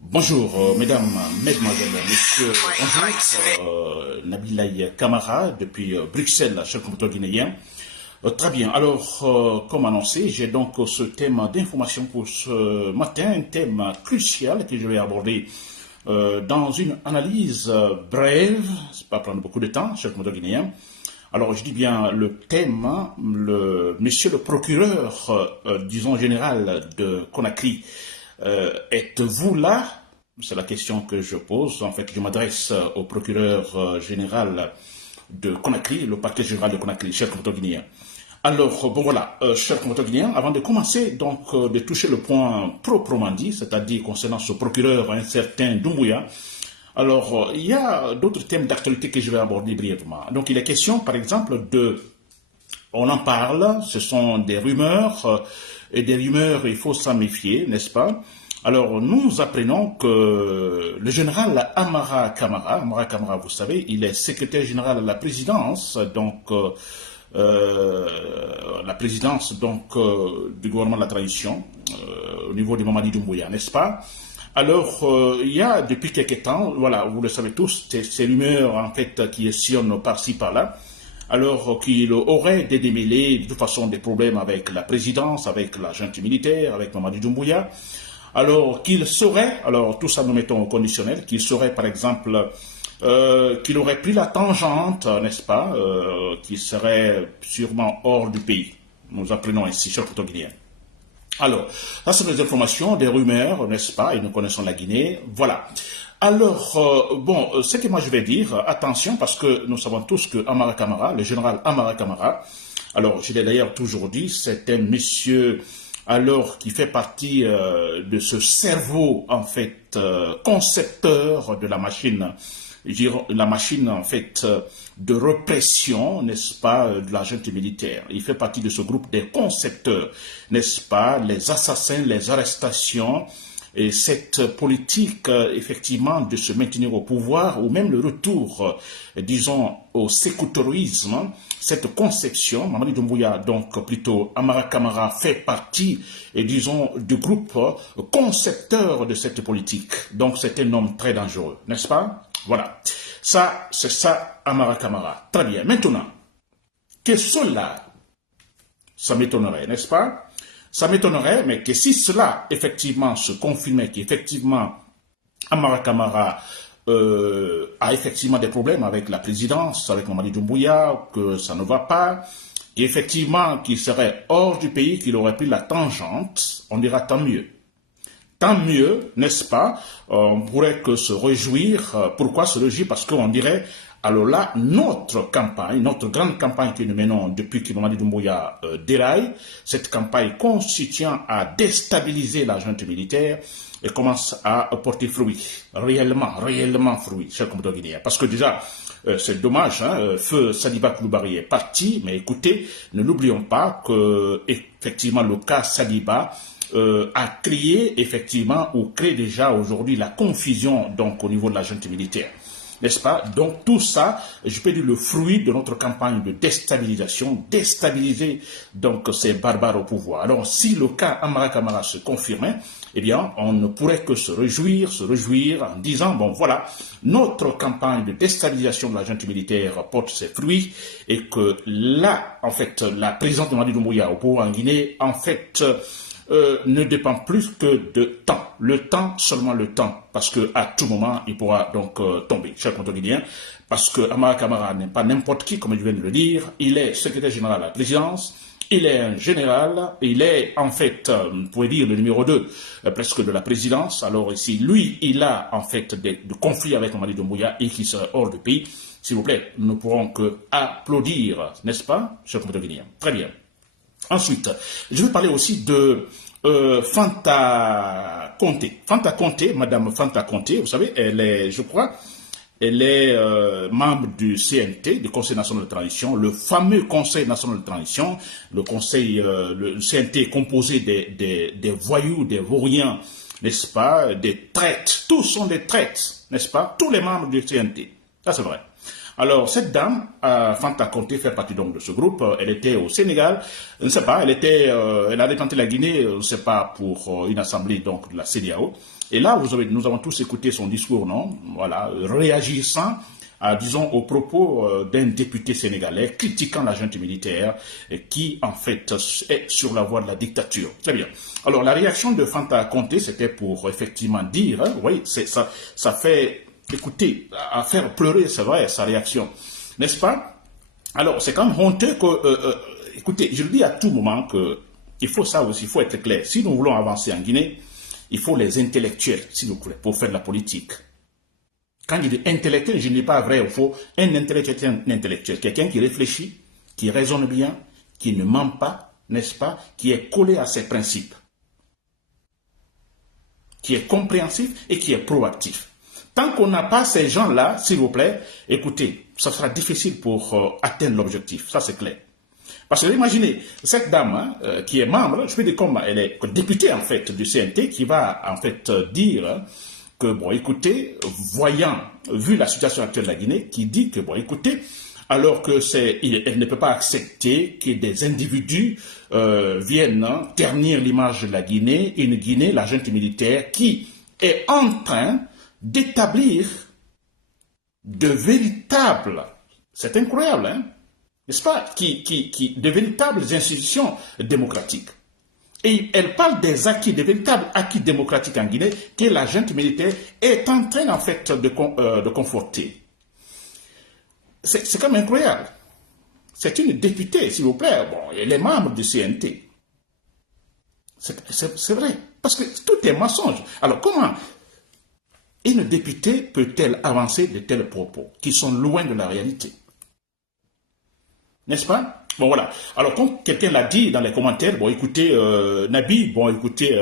Bonjour, mesdames, mesdemoiselles, messieurs, bonjour, Nabilaï Kamara, depuis Bruxelles, cher compatriote guinéen. Très bien, alors, comme annoncé, j'ai donc ce thème d'information pour ce matin, un thème crucial que je vais aborder dans une analyse brève, ça va pas prendre beaucoup de temps, cher compatriote guinéen. Alors, je dis bien le thème, monsieur le procureur, disons général de Conakry, êtes-vous là? C'est la question que je pose. En fait, je m'adresse au procureur général de Conakry, le parquet général de Conakry, cher compatriote guinéen. Alors, bon voilà, cher compatriote guinéen, avant de commencer donc de toucher le point proprement dit, c'est-à-dire concernant ce procureur, un certain Doumbouya, alors il y a d'autres thèmes d'actualité que je vais aborder brièvement. Donc, il est question, par exemple, on en parle, ce sont des rumeurs, et des rumeurs, il faut s'en méfier, n'est-ce pas? Alors, nous apprenons que le général Amara Kamara, vous savez, il est secrétaire général à la présidence, donc du gouvernement de la transition, au niveau du Mamadi Doumbouya, n'est-ce pas? Alors, il y a depuis quelques temps, voilà, vous le savez tous, ces rumeurs en fait qui sillonnent par-ci par-là, alors qu'il aurait démêlé de toute façon des problèmes avec la présidence, avec la junte militaire, avec Mamadi Doumbouya, alors qu'il serait, alors tout ça nous mettons au conditionnel, qu'il serait par exemple, qu'il aurait pris la tangente, n'est-ce pas, qu'il serait sûrement hors du pays. Nous apprenons ainsi, cher Guinéen. Alors, ça sont des informations, des rumeurs, n'est-ce pas, et nous connaissons la Guinée, voilà. Alors, bon, ce que moi je vais dire, attention, parce que nous savons tous que Amara Kamara, le général Amara Kamara, alors je l'ai d'ailleurs toujours dit, c'est un monsieur, alors qui fait partie de ce cerveau, en fait, concepteur de la machine, la machine, en fait, de répression, n'est-ce pas, de la junte militaire. Il fait partie de ce groupe des concepteurs, n'est-ce pas, les assassins, les arrestations, et cette politique, effectivement, de se maintenir au pouvoir, ou même le retour, disons, au sécoutorisme, cette conception, Mamadi Doumbouya, donc plutôt Amara Kamara, fait partie, et disons, du groupe concepteur de cette politique. Donc c'est un homme très dangereux, n'est-ce pas? Voilà. Ça, c'est ça, Amara Kamara. Très bien. Maintenant, que cela, ça m'étonnerait, n'est-ce pas? Ça m'étonnerait, mais que si cela, effectivement, se confirmait, qu'effectivement, Amara Kamara a effectivement des problèmes avec la présidence, avec Mamadi Doumbouya, que ça ne va pas, et effectivement, qu'il serait hors du pays, qu'il aurait pris la tangente, on dira tant mieux. Tant mieux, n'est-ce pas? On pourrait que se réjouir. Pourquoi se réjouir? Parce qu'on dirait, alors là, notre campagne, notre grande campagne que nous menons depuis que Mamadi Doumbouya déraille, cette campagne constituant à déstabiliser la junte militaire, et commence à porter fruit, réellement fruit, cher compatriote guinéen. Parce que déjà, c'est dommage, hein, Feu Sadiba Koulibaly est parti, mais écoutez, ne l'oublions pas que, effectivement, le cas Sadiba a créé, effectivement, ou crée déjà aujourd'hui la confusion, donc, au niveau de la junte militaire. N'est-ce pas? Donc tout ça, je peux dire le fruit de notre campagne de déstabilisation, déstabiliser donc ces barbares au pouvoir. Alors si le cas Amara Kamara se confirmait, eh bien on ne pourrait que se réjouir en disant, bon voilà, notre campagne de déstabilisation de la junte militaire porte ses fruits et que là, en fait, la présidence de Mamadi Doumbouya au pouvoir en Guinée, en fait, ne dépend plus que de temps. Le temps, seulement le temps. Parce qu'à tout moment, il pourra donc tomber, cher compatriote guinéen. Parce que Amara Kamara n'est pas n'importe qui, comme je viens de le dire. Il est secrétaire général à la présidence. Il est un général. Il est, en fait, vous pouvez dire, le numéro 2 presque de la présidence. Alors ici, lui, il a, en fait, des conflits avec Mamadi Doumbouya et qui serait hors du pays. S'il vous plaît, nous ne pourrons que applaudir, n'est-ce pas, cher compatriote guinéen? Très bien. Ensuite, je vais parler aussi de Fanta Conté. Fanta Conté, Madame Fanta Conté, vous savez, elle est, je crois, elle est membre du CNT, du Conseil national de transition, le fameux Conseil national de transition. Le CNT est composé des voyous, des vauriens, n'est-ce pas, des traites. Tous sont des traites, n'est-ce pas? Tous les membres du CNT. Ça, c'est vrai. Alors, cette dame, Fanta Conté, fait partie donc de ce groupe. Elle était au Sénégal. Je ne sais pas, elle a tenté la Guinée, je ne sais pas, pour une assemblée donc de la CEDEAO. Et là, nous avons tous écouté son discours, non? Voilà, réagissant disons, aux propos d'un député sénégalais critiquant la junte militaire qui, en fait, est sur la voie de la dictature. Très bien. Alors, la réaction de Fanta Conté, c'était pour effectivement dire, hein, oui, ça fait, écoutez, à faire pleurer, c'est vrai, sa réaction, n'est-ce pas? Alors, c'est quand même honteux que, écoutez, je le dis à tout moment que il faut ça aussi, il faut être clair. Si nous voulons avancer en Guinée, il faut les intellectuels, s'il vous plaît, pour faire de la politique. Quand je dis intellectuel, je ne dis pas vrai ou faux. Un intellectuel, c'est un intellectuel. Quelqu'un qui réfléchit, qui raisonne bien, qui ne ment pas, n'est-ce pas, qui est collé à ses principes, qui est compréhensif et qui est proactif. Tant qu'on n'a pas ces gens-là, s'il vous plaît, écoutez, ça sera difficile pour atteindre l'objectif. Ça, c'est clair. Parce que imaginez, cette dame hein, qui est membre, je peux dire comme elle est députée en fait du CNT, qui va en fait dire que, bon, écoutez, vu la situation actuelle de la Guinée, qui dit que, bon, écoutez, alors que elle ne peut pas accepter que des individus viennent ternir l'image de la Guinée, une Guinée, la junte militaire, qui est en train d'établir de véritables, c'est incroyable, hein, n'est-ce pas, de véritables institutions démocratiques. Et elle parle des acquis, des véritables acquis démocratiques en Guinée que la junte militaire est en train, en fait, de conforter. C'est quand même incroyable. C'est une députée, s'il vous plaît. Bon, elle est membre du CNT. C'est vrai. Parce que tout est mensonge. Alors, comment une députée peut-elle avancer de tels propos qui sont loin de la réalité? N'est-ce pas? Bon, voilà. Alors, comme quelqu'un l'a dit dans les commentaires, bon, écoutez, Nabi, bon, écoutez,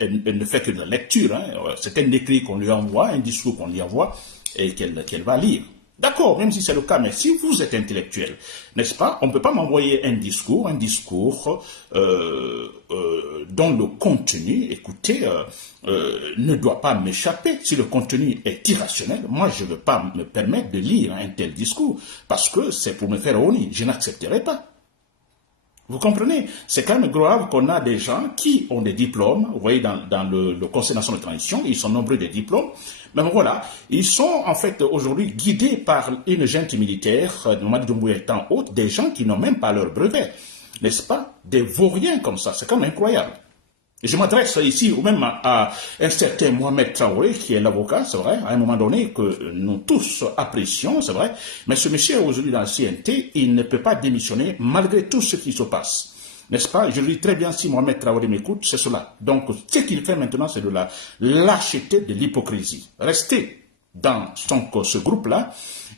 elle ne fait que de la lecture. Hein. C'est un écrit qu'on lui envoie, un discours qu'on lui envoie et qu'elle va lire. D'accord, même si c'est le cas, mais si vous êtes intellectuel, n'est-ce pas, on ne peut pas m'envoyer un discours dont le contenu, écoutez, ne doit pas m'échapper. Si le contenu est irrationnel, moi je ne veux pas me permettre de lire un tel discours, parce que c'est pour me faire honneur, je n'accepterai pas. Vous comprenez? C'est quand même grave qu'on a des gens qui ont des diplômes, vous voyez, dans le Conseil national de transition, ils sont nombreux des diplômes, mais voilà, ils sont en fait aujourd'hui guidés par une junte militaire, Mamadi Doumbouya étant autre, des gens qui n'ont même pas leur brevet, n'est-ce pas? Des vauriens comme ça, c'est quand même incroyable. Je m'adresse ici ou même à un certain Mohamed Traoré, qui est l'avocat, c'est vrai, à un moment donné que nous tous apprécions, c'est vrai, mais ce monsieur aujourd'hui dans le CNT, il ne peut pas démissionner malgré tout ce qui se passe. N'est-ce pas? Je le dis très bien, si Mohamed Traoré m'écoute, c'est cela. Donc, ce qu'il fait maintenant, c'est de la lâcheté, de l'hypocrisie. Restez dans ce groupe-là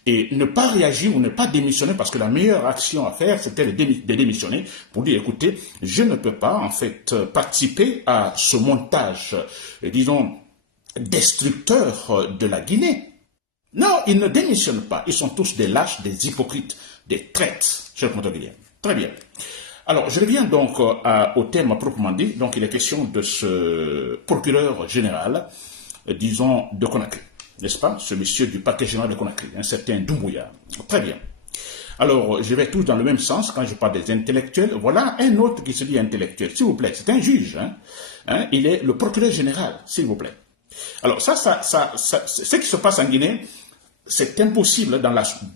et ne pas réagir ou ne pas démissionner, parce que la meilleure action à faire, c'était de démissionner pour dire, écoutez, je ne peux pas, en fait, participer à ce montage, disons, destructeur de la Guinée. Non, ils ne démissionnent pas. Ils sont tous des lâches, des hypocrites, des traîtres, cher Guillaume. Très bien. Alors, je reviens donc au thème proprement dit. Donc, il est question de ce procureur général, disons, de Conakry. N'est-ce pas? Ce monsieur du parquet général de Conakry, un certain Doumbouya. Très bien. Alors, je vais tous dans le même sens quand je parle des intellectuels. Voilà un autre qui se dit intellectuel. S'il vous plaît, c'est un juge. Hein? Il est le procureur général, s'il vous plaît. Alors, ce qui se passe en Guinée, c'est impossible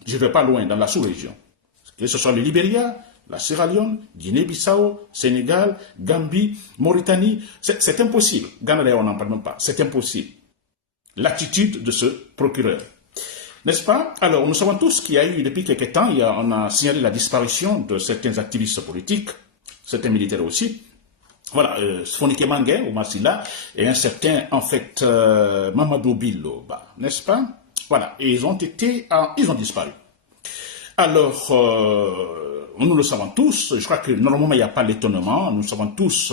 je ne vais pas loin, dans la sous-région. Que ce soit le Libéria, la Sierra Leone, Guinée-Bissau, Sénégal, Gambie, Mauritanie, c'est impossible. Ghana, on n'en parle même pas. C'est impossible. L'attitude de ce procureur. N'est-ce pas? Alors, nous savons tous qu'il y a eu, depuis quelques temps, on a signalé la disparition de certains activistes politiques, certains militaires aussi. Voilà, Fonike Mangué, ou Massila, et un certain, en fait, Mamadou Billo, n'est-ce pas? Voilà, et ils ont disparu. Alors, nous le savons tous, je crois que normalement il n'y a pas l'étonnement, nous savons tous,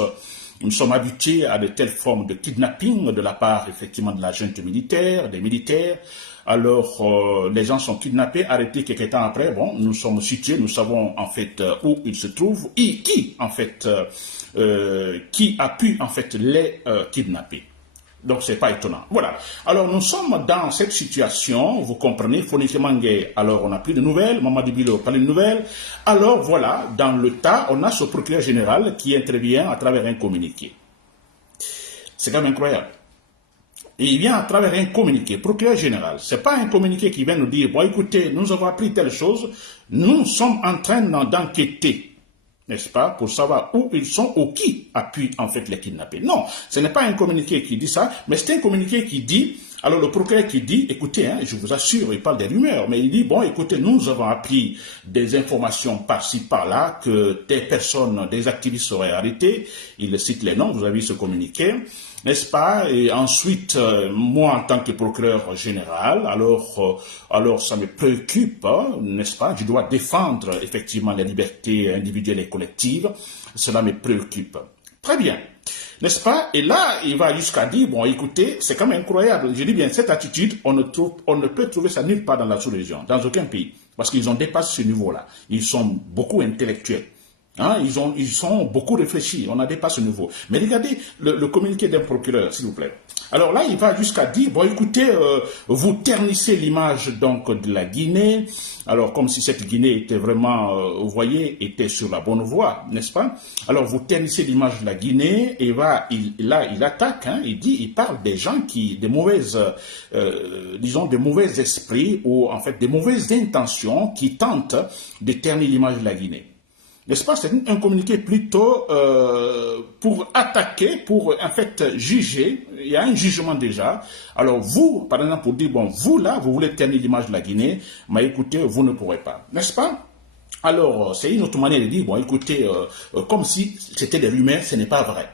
nous sommes habitués à de telles formes de kidnapping de la part effectivement de la junte militaire, des militaires. Alors, les gens sont kidnappés, arrêtés quelques temps après. Bon, nous sommes situés, nous savons en fait où ils se trouvent et qui a pu en fait les kidnapper. Donc, c'est pas étonnant. Voilà. Alors, nous sommes dans cette situation, vous comprenez, Fonicke Mengué, alors on n'a plus de nouvelles, Mamadi Bilo, pas de nouvelles. Alors, voilà, dans le tas, on a ce procureur général qui intervient à travers un communiqué. C'est quand même incroyable. Et il vient à travers un communiqué, procureur général. C'est pas un communiqué qui vient nous dire, bon, écoutez, nous avons appris telle chose, nous sommes en train d'enquêter, n'est-ce pas, pour savoir où ils sont ou qui appuie en fait les kidnappés. Non, ce n'est pas un communiqué qui dit ça, mais c'est un communiqué qui dit, alors le procureur qui dit, écoutez, hein, je vous assure, il parle des rumeurs, mais il dit, bon, écoutez, nous avons appris des informations par-ci, par-là, que des personnes, des activistes seraient arrêtés, il cite les noms, vous avez vu ce communiqué, n'est-ce pas? Et ensuite, moi, en tant que procureur général, alors ça me préoccupe, hein, n'est-ce pas? Je dois défendre effectivement les libertés individuelles et collectives. Cela me préoccupe. Très bien. N'est-ce pas? Et là, il va jusqu'à dire, bon, écoutez, c'est quand même incroyable. Je dis bien, cette attitude, on ne peut trouver ça nulle part dans la sous-région, dans aucun pays. Parce qu'ils ont dépassé ce niveau-là. Ils sont beaucoup intellectuels. Hein, ils sont beaucoup réfléchis, on n'a dépassé ce niveau. Mais regardez le communiqué d'un procureur, s'il vous plaît. Alors là, il va jusqu'à dire, bon écoutez, vous ternissez l'image donc de la Guinée, alors comme si cette Guinée était vraiment, vous voyez, était sur la bonne voie, n'est-ce pas? Alors vous ternissez l'image de la Guinée, et il attaque, hein, il parle des gens des mauvaises, disons, des mauvais esprits, ou en fait des mauvaises intentions qui tentent de ternir l'image de la Guinée. N'est-ce pas? C'est un communiqué plutôt pour attaquer, pour en fait juger. Il y a un jugement déjà. Alors vous, par exemple, pour dire, bon, vous là, vous voulez ternir l'image de la Guinée, mais écoutez, vous ne pourrez pas. N'est-ce pas? Alors, c'est une autre manière de dire, bon, écoutez, comme si c'était des rumeurs, ce n'est pas vrai.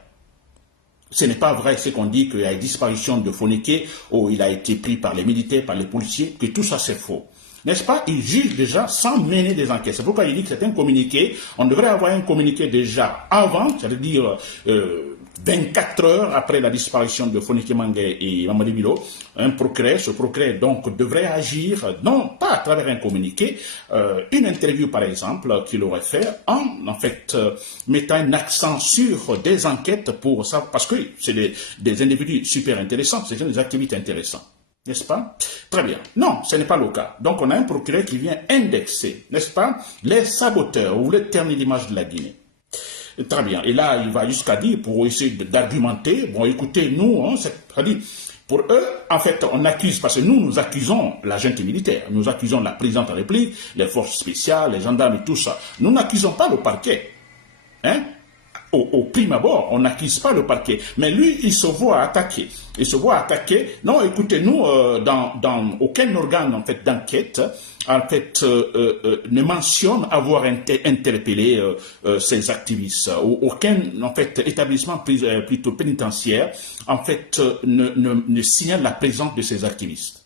Ce n'est pas vrai ce qu'on dit qu'il y a une disparition de Fonicke, ou il a été pris par les militaires, par les policiers, que tout ça c'est faux. N'est-ce pas? Il juge déjà sans mener des enquêtes. C'est pourquoi il dit que c'est un communiqué. On devrait avoir un communiqué déjà avant, c'est-à-dire 24 heures après la disparition de Fonicke Mengué et Mamadi Bilo. Un procureur, ce procureur donc devrait agir, non pas à travers un communiqué, une interview par exemple qu'il aurait fait en fait mettant un accent sur des enquêtes pour ça, parce que c'est des individus super intéressants, c'est des activités intéressantes. N'est-ce pas? Très bien. Non, ce n'est pas le cas. Donc, on a un procureur qui vient indexer, n'est-ce pas, les saboteurs, vous voulez ternir l'image de la Guinée. Très bien. Et là, il va jusqu'à dire, pour essayer d'argumenter, bon, écoutez, nous, hein, c'est-à-dire, pour eux, en fait, on accuse, parce que nous accusons la junte militaire, nous accusons la présidente de la République, les forces spéciales, les gendarmes et tout ça. Nous n'accusons pas le parquet. Hein? Au prime abord, on n'accuse pas le parquet. Mais lui, il se voit attaquer. Il se voit attaquer. Non, écoutez, nous, dans aucun organe en fait, d'enquête, en fait, ne mentionne avoir interpellé ces activistes. Aucun en fait, établissement plutôt pénitentiaire en fait, ne signale la présence de ces activistes.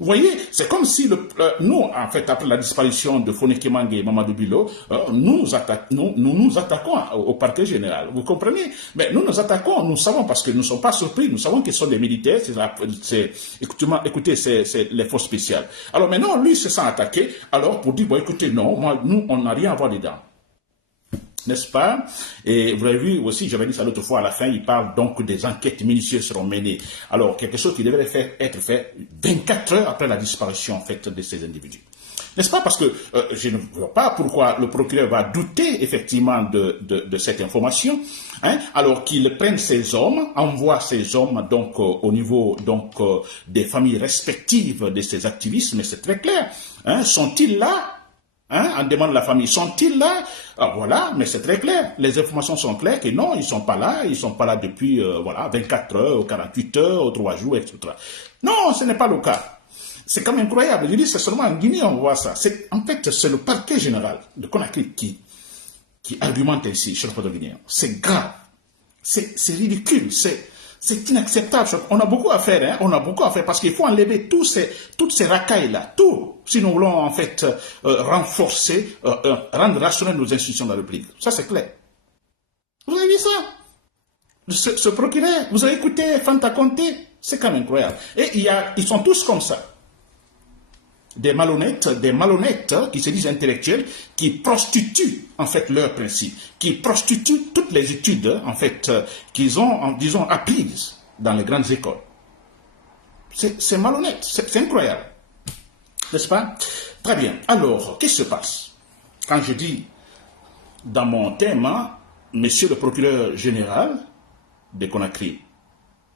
Vous voyez, c'est comme si nous, en fait, après la disparition de Fonicke Mengué et Mamadi Bilo, nous nous attaquons au parquet général. Vous comprenez? Mais nous nous attaquons, nous savons, parce que nous ne sommes pas surpris, nous savons qu'ils sont des militaires, écoutez, c'est les forces spéciales. Alors maintenant, lui se sent attaqué, alors pour dire, bon, écoutez, non, nous, on n'a rien à voir dedans. N'est-ce pas? Et vous avez vu aussi, j'avais dit ça l'autre fois, à la fin, il parle donc des enquêtes minutieuses seront menées. Alors, quelque chose qui devrait être fait 24 heures après la disparition, en fait, de ces individus. N'est-ce pas? Parce que je ne vois pas pourquoi le procureur va douter, effectivement, de cette information, hein, alors qu'il prenne ces hommes, envoie ces hommes, donc, au niveau, donc, des familles respectives de ces activistes, mais c'est très clair, hein, sont-ils là? Hein, on demande à la famille, sont-ils là? Ah, voilà, mais c'est très clair. Les informations sont claires que non, ils ne sont pas là depuis voilà, 24 heures, 48 heures, 3 jours, etc. Non, ce n'est pas le cas. C'est quand même incroyable. Je dis, c'est seulement en Guinée on voit ça. En fait, c'est le parquet général de Conakry qui argumente ici, cher frère guinéen. C'est grave. C'est ridicule. C'est inacceptable. On a beaucoup à faire, hein? On a beaucoup à faire parce qu'il faut enlever toutes ces racailles-là, tout, si nous voulons en fait renforcer, rendre rationnelles nos institutions de la République. Ça, c'est clair. Vous avez vu ça? Ce procureur, vous avez écouté Fanta Conté? C'est quand même incroyable. Et ils sont tous comme ça. Des malhonnêtes qui se disent intellectuels, qui prostituent en fait leurs principes, qui prostituent toutes les études en fait qu'ils ont, disons, apprises. dans les grandes écoles. C'est malhonnête, c'est incroyable. N'est-ce pas? Très bien. Alors, qu'est-ce qui se passe? Quand je dis dans mon thème, Monsieur le procureur général de Conakry,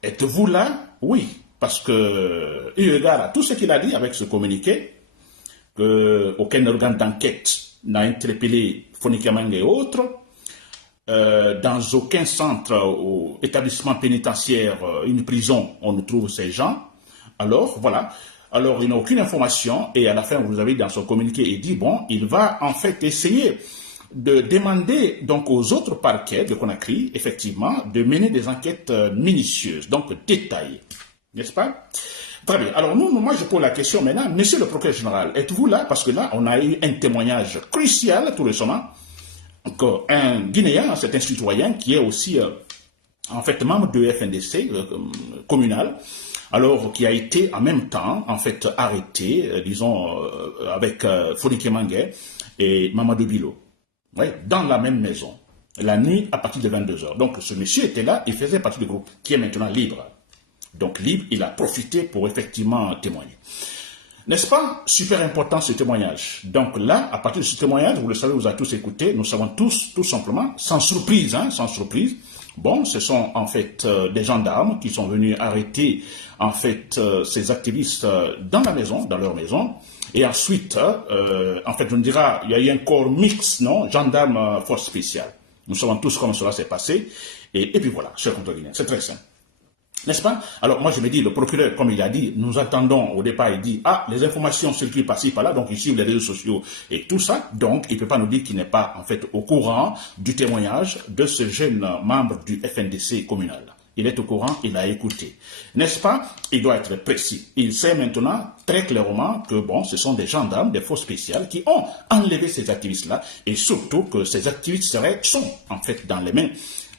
êtes-vous là? Oui, parce que, eu égard à tout ce qu'il a dit avec ce communiqué, qu'aucun organe d'enquête n'a interpellé Foné Kyamanga et autres, dans aucun centre ou établissement pénitentiaire, une prison, on ne trouve ces gens. Alors, voilà. Alors, il n'a aucune information et à la fin, vous avez dans son communiqué, il dit, bon, il va en fait essayer de demander donc aux autres parquets de Conakry, effectivement, de mener des enquêtes minutieuses, donc détaillées. N'est-ce pas? Très bien. Alors, moi, je pose la question maintenant, monsieur le procureur général, êtes-vous là? Parce que là, on a eu un témoignage crucial tout récemment. Donc, un Guinéen, c'est un citoyen qui est aussi, en fait, membre de FNDC communal, alors qui a été en même temps, en fait, arrêté, disons, avec Foné Kyamanga et Mamadou Bilo, ouais, dans la même maison, la nuit à partir de 22h. Donc, ce monsieur était là, il faisait partie du groupe, qui est maintenant libre. Donc, libre, il a profité pour effectivement témoigner. N'est-ce pas? Super important ce témoignage. Donc là, à partir de ce témoignage, vous le savez, vous avez tous écouté, nous savons tous, tout simplement, sans surprise, sans surprise, bon, ce sont en fait des gendarmes qui sont venus arrêter en fait ces activistes dans la maison, dans leur maison. Et ensuite, en fait, on dira, il y a eu un corps mixte, non? Gendarmes, force spéciale. Nous savons tous comment cela s'est passé. Et puis voilà, chers contrôleurs, c'est très simple. N'est-ce pas? Alors moi je me dis, le procureur, comme il a dit, nous attendons au départ, il dit, les informations circulent par-ci, par-là, donc il suit les réseaux sociaux et tout ça, donc il ne peut pas nous dire qu'il n'est pas en fait au courant du témoignage de ce jeune membre du FNDC communal. Il est au courant, il a écouté. N'est-ce pas? Il doit être précis. Il sait maintenant très clairement que bon, ce sont des gendarmes, des forces spéciales qui ont enlevé ces activistes-là et surtout que ces activistes sont en fait dans les mains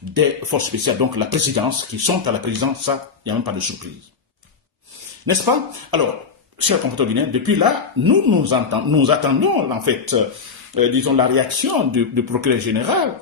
des forces spéciales, donc la présidence, qui sont à la présidence, ça, il n'y a même pas de surprise. N'est-ce pas? Alors, chers compatriotes guinéens, depuis là, nous attendons, en fait, disons, la réaction du procureur général,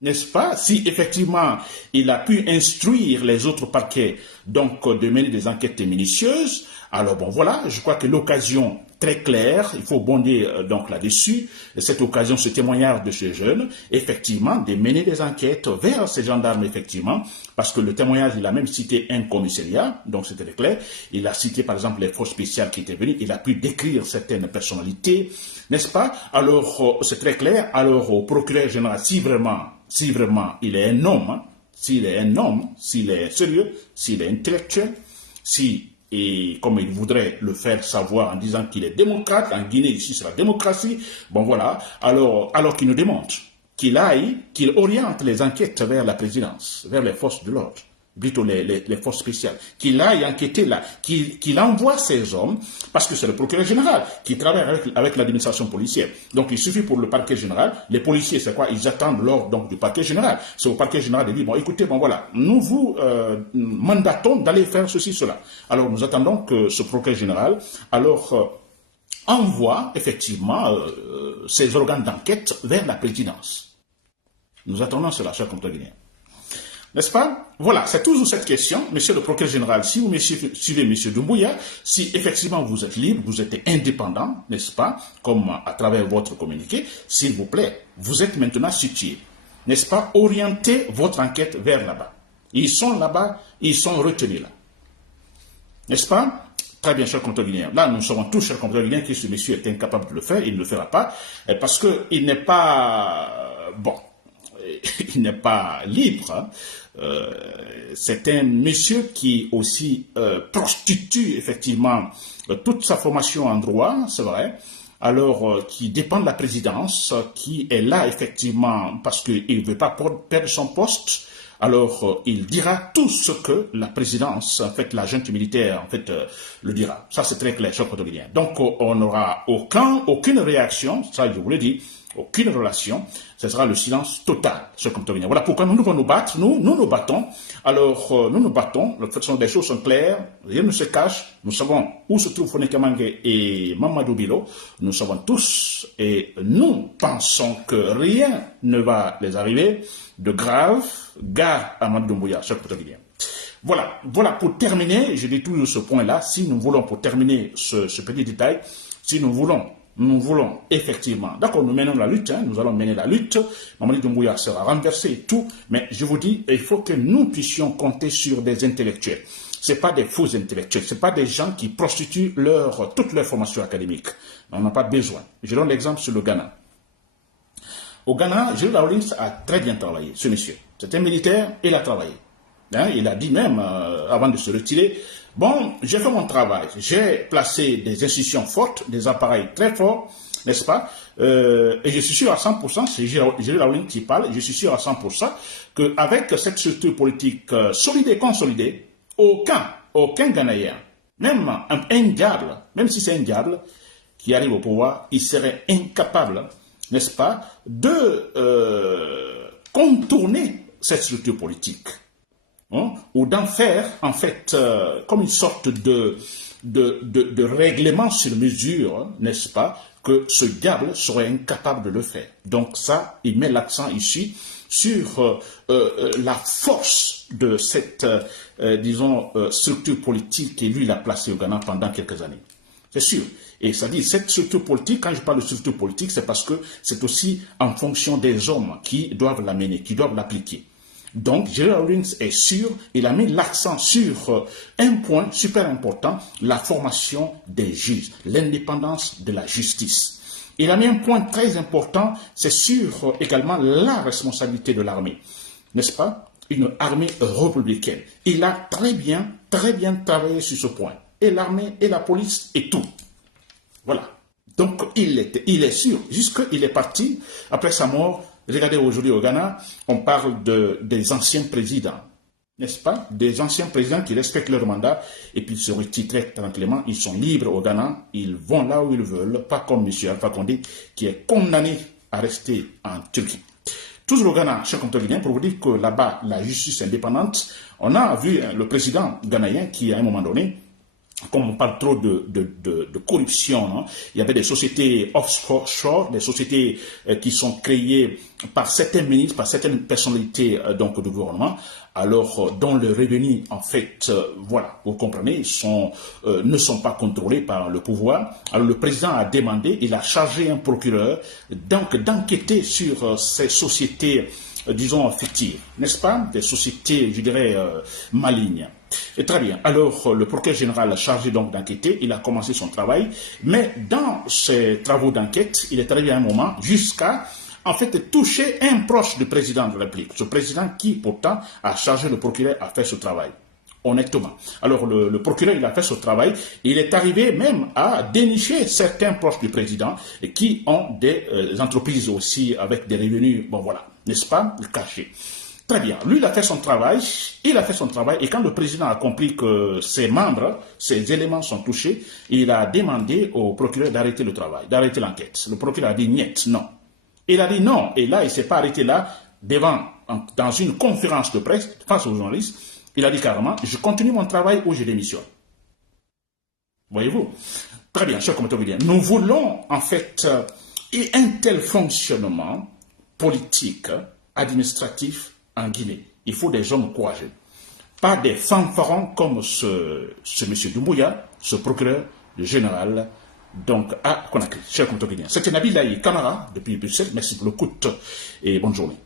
n'est-ce pas? Si effectivement, il a pu instruire les autres parquets, donc, de mener des enquêtes minutieuses, alors bon, voilà, je crois que l'occasion très claire, il faut bondir donc là-dessus, cette occasion, ce témoignage de ces jeunes, effectivement, de mener des enquêtes vers ces gendarmes, effectivement, parce que le témoignage, il a même cité un commissariat, donc c'était très clair, il a cité par exemple les forces spéciales qui étaient venues, il a pu décrire certaines personnalités, n'est-ce pas? Alors, c'est très clair, alors au procureur général, si vraiment il est un homme, s'il est sérieux, s'il est intellectuel, et comme il voudrait le faire savoir en disant qu'il est démocrate, en Guinée, ici c'est la démocratie, bon voilà, alors qu'il nous démontre, qu'il oriente les enquêtes vers la présidence, vers les forces de l'ordre, plutôt les forces spéciales, qu'il aille enquêter là, qu'il envoie ces hommes, parce que c'est le procureur général qui travaille avec l'administration policière. Donc il suffit pour le parquet général, les policiers, c'est quoi? Ils attendent l'ordre donc du parquet général. C'est au parquet général de dire, bon écoutez, bon voilà, nous vous mandatons d'aller faire ceci, cela. Alors nous attendons que ce procureur général, envoie effectivement ces organes d'enquête vers la présidence. Nous attendons cela, chers compatriotes guinéens. N'est-ce pas? Voilà, c'est toujours cette question, monsieur le procureur général, si vous suivez monsieur Doumbouya, si effectivement vous êtes libre, vous êtes indépendant, n'est-ce pas, comme à travers votre communiqué, s'il vous plaît, vous êtes maintenant situé, n'est-ce pas, orientez votre enquête vers là-bas. Ils sont là-bas, ils sont retenus là. N'est-ce pas? Très bien, chers compatriotes guinéens. Là, nous savons tous, chers compatriotes guinéens, que ce monsieur est incapable de le faire, il ne le fera pas, parce qu'il n'est pas, il n'est pas libre, hein. C'est un monsieur qui aussi prostitue effectivement toute sa formation en droit, c'est vrai, alors qui dépend de la présidence, qui est là effectivement parce qu'il ne veut pas perdre son poste. Alors, il dira tout ce que la présidence, en fait, la junte militaire, en fait, le dira. Ça, c'est très clair, cher Cotoguinien. Donc, on n'aura aucune réaction, ça, je vous l'ai dit, aucune relation, ce sera le silence total, cher Cotoguinien. Voilà pourquoi nous devons nous battre, nous nous battons. Alors, nous nous battons, les choses sont claires, rien ne se cache, nous savons où se trouvent Foné Kyamanga et Mamadou Bilo, nous savons tous, et nous pensons que rien ne va les arriver de grave. Gare à Mamadou Doumbouya, cher Cotoguinien. Voilà pour terminer, je dis toujours ce point-là, si nous voulons, pour terminer ce petit détail, si nous voulons effectivement, d'accord, nous menons la lutte, nous allons mener la lutte, Mamadi Doumbouya sera renversé et tout, mais je vous dis, il faut que nous puissions compter sur des intellectuels. Ce n'est pas des faux intellectuels, ce n'est pas des gens qui prostituent toute leur formation académique. On n'a pas besoin. Je donne l'exemple sur le Ghana. Au Ghana, Gerald Rawlings a très bien travaillé, ce monsieur. C'est un militaire, il a travaillé. Il a dit même, avant de se retirer, bon, j'ai fait mon travail, j'ai placé des institutions fortes, des appareils très forts, n'est-ce pas, et je suis sûr à 100%, c'est Gerald Rawlings qui parle, je suis sûr à 100% qu'avec cette structure politique solide et consolidée, aucun Ghanéen, même un diable, même si c'est un diable qui arrive au pouvoir, il serait incapable, n'est-ce pas, de contourner cette structure politique. Ou d'en faire, en fait, comme une sorte de règlement sur mesure, n'est-ce pas, que ce diable serait incapable de le faire. Donc ça, il met l'accent ici sur la force de cette, disons, structure politique que lui, il a placée au Ghana pendant quelques années. C'est sûr. Et ça dit, cette structure politique, quand je parle de structure politique, c'est parce que c'est aussi en fonction des hommes qui doivent la mener, qui doivent l'appliquer. Donc, Gerald Rawlings est sûr, il a mis l'accent sur un point super important, la formation des juges, l'indépendance de la justice. Il a mis un point très important, c'est sur également la responsabilité de l'armée, n'est-ce pas? Une armée républicaine. Il a très bien travaillé sur ce point. Et l'armée, et la police, et tout. Voilà. Donc, il est sûr, jusqu'il est parti, après sa mort. Regardez aujourd'hui au Ghana, on parle des anciens présidents, n'est-ce pas? Des anciens présidents qui respectent leur mandat et puis se retirent très tranquillement. Ils sont libres au Ghana, ils vont là où ils veulent, pas comme M. Alpha Condé qui est condamné à rester en Turquie. Toujours au Ghana, cher compatriotes, pour vous dire que là-bas, la justice indépendante, on a vu le président ghanéen qui, à un moment donné, comme on parle trop de corruption, hein, il y avait des sociétés offshore, des sociétés qui sont créées par certains ministres, par certaines personnalités donc du gouvernement, alors dont le revenu, en fait, voilà, vous comprenez, ne sont pas contrôlés par le pouvoir. Alors le président a demandé, il a chargé un procureur donc d'enquêter sur ces sociétés, disons, fictives, n'est-ce pas, des sociétés, je dirais, malignes. Et très bien. Alors, le procureur général chargé donc d'enquêter, il a commencé son travail, mais dans ses travaux d'enquête, il est arrivé à un moment jusqu'à, en fait, toucher un proche du président de la République. Ce président qui, pourtant, a chargé le procureur à faire ce travail. Honnêtement. Alors, le procureur, il a fait ce travail. Il est arrivé même à dénicher certains proches du président qui ont des entreprises aussi avec des revenus, bon voilà, n'est-ce pas, cachés. Très bien. Lui, il a fait son travail, et quand le président a compris que ses membres, ses éléments sont touchés, il a demandé au procureur d'arrêter le travail, d'arrêter l'enquête. Le procureur a dit niet, non. Il a dit non, et là, il ne s'est pas arrêté là, dans une conférence de presse, face aux journalistes, il a dit carrément, je continue mon travail ou je démissionne. Voyez-vous? Très bien, cher compatriotes, nous voulons, en fait, un tel fonctionnement politique, administratif, en Guinée. Il faut des hommes courageux. Pas des fanfarons comme ce monsieur Doumbouya, ce procureur général, donc à Conakry. Chers compatriotes, c'était Nabil Laï Camara depuis Bruxelles. Merci pour l'écoute et bonne journée.